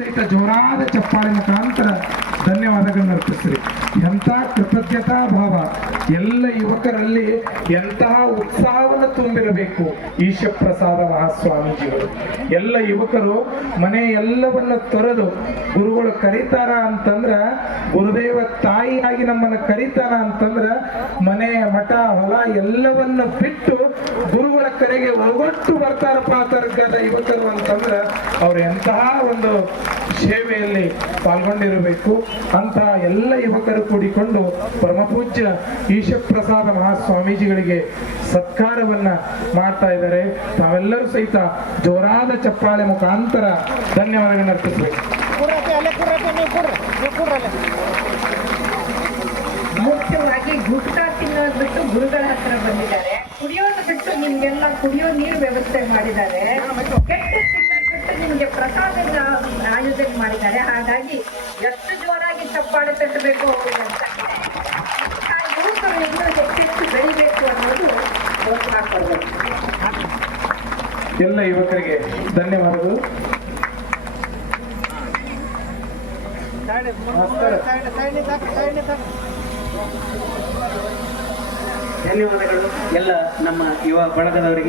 ಸಹಿತ ಜೋರಾದ ಚಪ್ಪಾಳೆ ಮುಖಾಂತರ ಧನ್ಯವಾದಗಳನ್ನು ಅರ್ಪಿಸ್ರಿ. ಎಂಥ ಕೃತಜ್ಞತಾ ಭಾವ ಎಲ್ಲ ಯುವಕರಲ್ಲಿ ಎಂತಹ ಉತ್ಸಾಹವನ್ನು ತುಂಬಿರಬೇಕು. ಈಶಪ್ರಸಾದ ಮಹಾಸ್ವಾಮೀಜಿಗಳು ಎಲ್ಲ ಯುವಕರು ಮನೆ ಎಲ್ಲವನ್ನು ತೊರೆದು ಗುರುಗಳು ಕರೀತಾರ ಅಂತಂದ್ರ, ಗುರುದೇವ ತಾಯಿಯಾಗಿ ನಮ್ಮನ್ನು ಕರೀತಾರ ಅಂತಂದ್ರ ಮನೆ ಮಠ ಹೊಲ ಎಲ್ಲವನ್ನ ಬಿಟ್ಟು ಗುರುಗಳ ಕರೆಗೆ ಒಳಗೊಟ್ಟು ಬರ್ತಾರಪ್ಪ ತರ್ಗದ ಯುವಕರು ಅಂತಂದ್ರ ಅವ್ರು ಎಂತಹ ಒಂದು ಸೇವೆಯಲ್ಲಿ ಪಾಲ್ಗೊಂಡಿರಬೇಕು. ಅಂತಹ ಎಲ್ಲ ಯುವಕರು ಕೂಡಿಕೊಂಡು ಪರಮಪೂಜ್ಯ ಈಶಪ್ರಸಾದ ಮಹಾಸ್ವಾಮೀಜಿಗಳಿಗೆ ಸತ್ಕಾರವನ್ನ ಮಾಡ್ತಾ ಇದ್ದಾರೆ. ತಾವೆಲ್ಲರೂ ಸಹಿತ ಜೋರಾದ ಚಪ್ಪಾಳೆ ಮುಖಾಂತರ ಧನ್ಯವಾದಗಳನ್ನು ಅರ್ಪಿಸಬೇಕು. ಮುಖ್ಯವಾಗಿ ಗುಟ್ಕಾ ತಿನ್ನೋದು ಬಿಟ್ಟು ಗುರುಗಳ ಹತ್ರ ಬಂದಿದ್ದಾರೆ. ಕುಡಿಯೋದು ಬಿಟ್ಟು ನಿಮ್ಗೆಲ್ಲ ಕುಡಿಯೋ ನೀರು ವ್ಯವಸ್ಥೆ ಮಾಡಿದ್ದಾರೆ. ಕೆಟ್ಟ ತಿನ್ನೋದು ಬಿಟ್ಟು ನಿಮ್ಗೆ ಪ್ರಸಾದದ ಆಯೋಜನೆ ಮಾಡಿದ್ದಾರೆ. ಹಾಗಾಗಿ ಎಷ್ಟು ಜೋರಾಗಿ ಚಪ್ಪಾಳೆ ತಟ್ಟಬೇಕು ಅವ್ರಿಗೆ ಅಂತ ಯುವಕರು ಇನ್ನೂ ಹೆಚ್ಚೆಚ್ಚು ಬೆಳಿಬೇಕು ಅನ್ನೋದು ಪ್ರೋತ್ಸಾಹ ಕೊಡಬೇಕು. ಎಲ್ಲ ಯುವಕರಿಗೆ ಧನ್ಯವಾದಗಳು. ಧನ್ಯವಾದಗಳು ಎಲ್ಲ ನಮ್ಮ ಯುವ ಬಳಗದವರಿಗೆ.